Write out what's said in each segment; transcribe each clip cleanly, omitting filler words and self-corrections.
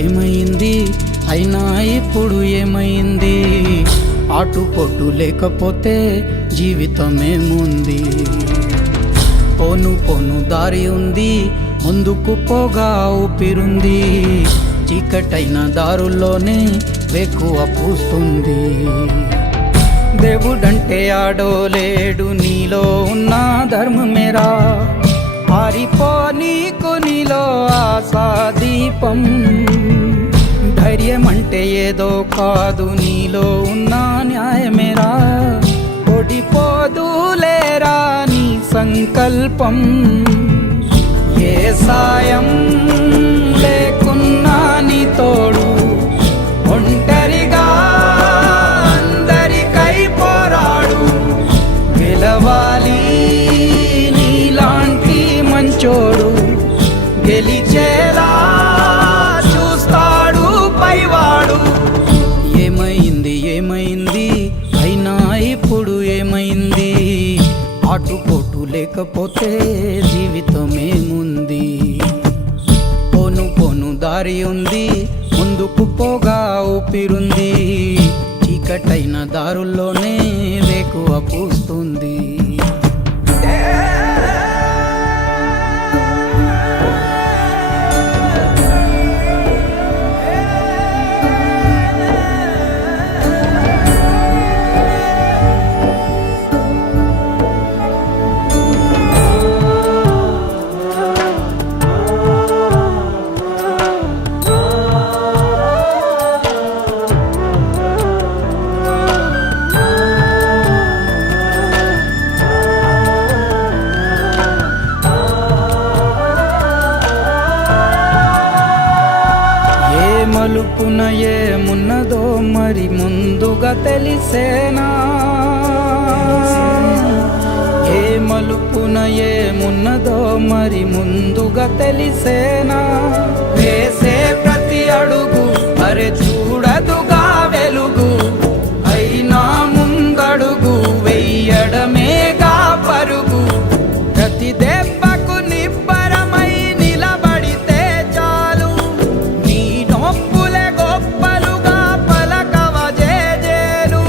ఏమైంది అయినా ఇప్పుడు ఏమైంది? ఆటుపోటు లేకపోతే జీవితమేముంది? పోను దారి ఉంది, ముందుకు పోగా ఊపిరుంది. చీకటైన దారుల్లోనే వేకువ పూస్తుంది. దేవుడంటే ఆడోలేడు, నీలో ఉన్న ధర్మమేరా. ఆరిపో నీకు నీలో ఆశాదీపం. ధైర్యం అంటే ఏదో కాదు, నీలో ఉన్న న్యాయమేరా. ఓడిపోదులేరా నీ సంకల్పం. ఏ సాయం లేకున్నా నీ తోడు, ఒంటరిగా అందరికై పోరాడు. గెలవాలి నీలాంటి మంచోడు, గెలిచేలా చూస్తాడు పైవాడు. ఏమైంది అయినా ఇప్పుడు ఏమైంది? ఆటుపోటు లేకపోతే జీవితమేముంది? పోను దారి ఉంది, ముందుకు పోగా ఊపిరుంది. చీకటైన దారుల్లోనే వేకువ పూస్తుంది. మలుపున ఏమున్నదో మరి ముందుగా తెలిసేనా? ఏ మలుపున ఏమున్నదో మరి ముందుగా తెలిసేనా? వేసే ప్రతి అడుగు అరే చూడదుగా వెలుగు. అయినా ముందడుగు వెయ్యడమేగా పరుగు. ప్రతి దెబ్బకు నిబ్బరమై నిలబడితే చాలు. నీ నొప్పులే గొప్పలుగా పలకవ జేజేలు.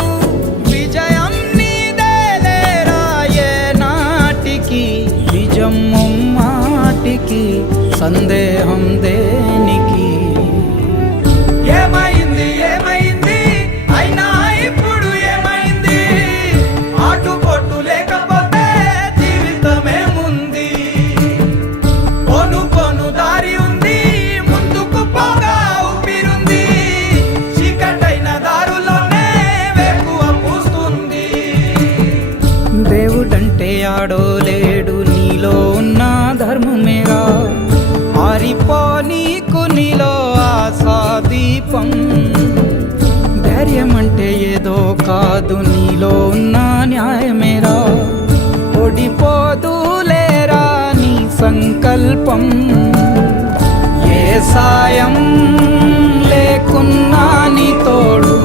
విజయం నీదేలేరా ఏ నాటికి. నిజం మాటికి సందేహం దేనికి? ఏమైంది అయినా ఇప్పుడు ఏమైంది? ఆటుపోటు లేకపోతే జీవితమేముంది? పోను దారి ఉంది, ముందుకు పోగా ఊపిరుంది. చీకటైన దారులోనే వేకువ పూస్తుంది. దేవుడంటే ఆడోలేడు, నీలో ఉన్న ధర్మమేరా. ఆరిపో నీకు నీలో ఆశాదీపం. ధైర్యం అంటే ఏదో కాదు, నీలో ఉన్న న్యాయమేరా. ఓడిపోదులేరా నీ సంకల్పం. ఏ సాయం లేకున్నా నీ తోడు,